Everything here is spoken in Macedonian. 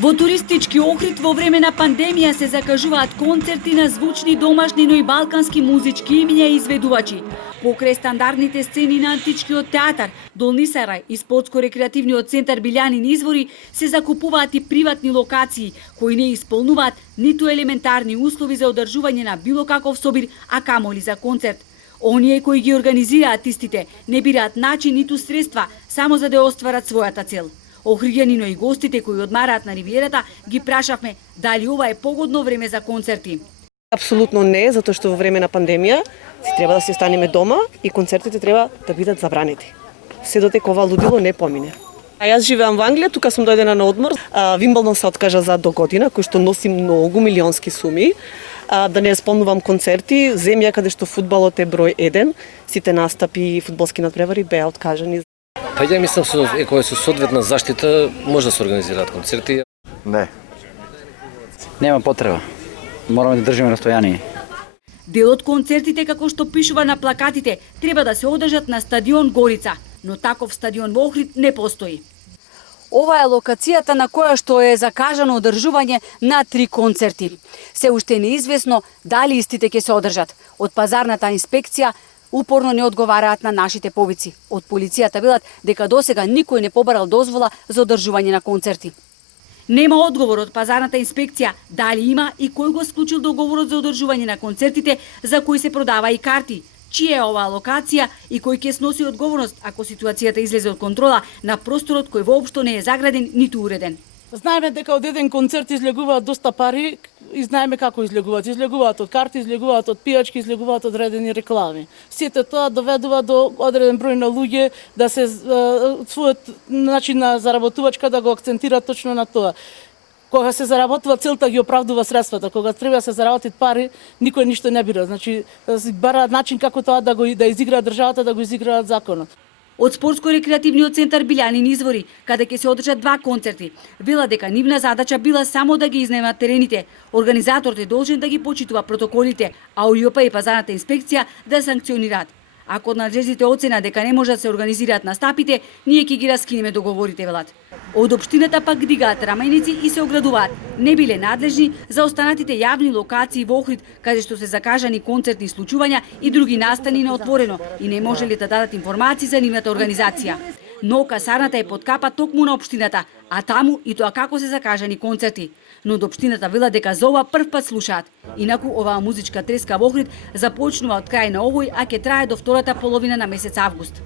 Во туристички Охрид во време на пандемија се закажуваат концерти на звучни домашни, но и балкански музички имиња и изведувачи. Покрај стандардните сцени на античкиот театар, Долни Сарај и спортско-рекреативниот центар Билјанин извори се закупуваат и приватни локации кои не исполнуваат ниту елементарни услови за одржување на било каков собир, а камоли за концерт. Оние кои ги организираат истите не бираат начин ниту средства само за да остварат својата цел. Охриѓанино и гостите кои одмараат на ривиерата ги прашавме дали ова е погодно време за концерти. Апсолутно не, затоа што во време на пандемија си треба да си останеме дома и концертите треба да бидат забранети. Се додека ова лудило не помине. А јас живеам во Англија, тука сум дојдена на одмор. Вимбелдон се откажа за до година, кој што носи многу милионски суми. Да не спомнувам концерти, земја каде што фудбалот е број 1, сите настапи и фудбалски надпревари беа откажани. Па ја мислам кој со соодветна заштита може да се организираат концерти. Не. Нема потреба. Мораме да држиме растојание. Дел од концертите, како што пишува на плакатите, треба да се одржат на стадион Горица, но таков стадион во Охрид не постои. Ова е локацијата на која што е закажано одржување на 3 концерти. Се уште неизвестно дали истите ќе се одржат. Од пазарната инспекција упорно не одговараат на нашите повици. Од полицијата велат дека досега никој не побарал дозвола за одржување на концерти. Нема одговор од пазарната инспекција дали има и кој го склучил договорот за одржување на концертите за кои се продава и карти. Чија е оваа локација и кој ќе сноси одговорност ако ситуацијата излезе од контрола на просторот кој воопшто не е заграден ниту уреден. Знаеме дека од еден концерт излегуваат доста пари и знаеме како излегуваат. Излегуваат од карти, излегуваат од пијачки, излегуваат од редени реклами. Сите тоа доведува до одреден број на луѓе да се својот начин на заработувачка да го акцентира точно на тоа. Кога се заработува целта ги оправдува средствата, кога треба да се заработат пари, никој ништо не бира. Значи бараат начин како тоа да изиграат државата, да го изиграат законот. Од спортско-рекреативниот центар Билјанин извори, каде ќе се одржат 2 концерти, вела дека нивна задача била само да ги изнемат терените. Организаторот е должен да ги почитува протоколите, а УЈП и пазарната инспекција да санкционираат. Ако од надлежните оцена дека не може да се организираат настапите, ние ќе ги раскинеме договорите, велат. Од општината пак дигаат рамајници и се оградуваат. Не биле надлежни за останатите јавни локации во Охрид, каде што се закажани концертни случувања и други настани на отворено и не можеле да дадат информации за нивната организација. Но касарната е под капа токму на општината, а таму и тоа како се закажани концерти. Но од општината вела дека за ова прв пат слушаат. Инаку оваа музичка треска во Охрид започнува од крај на овој, а ќе трае до втората половина на месец август.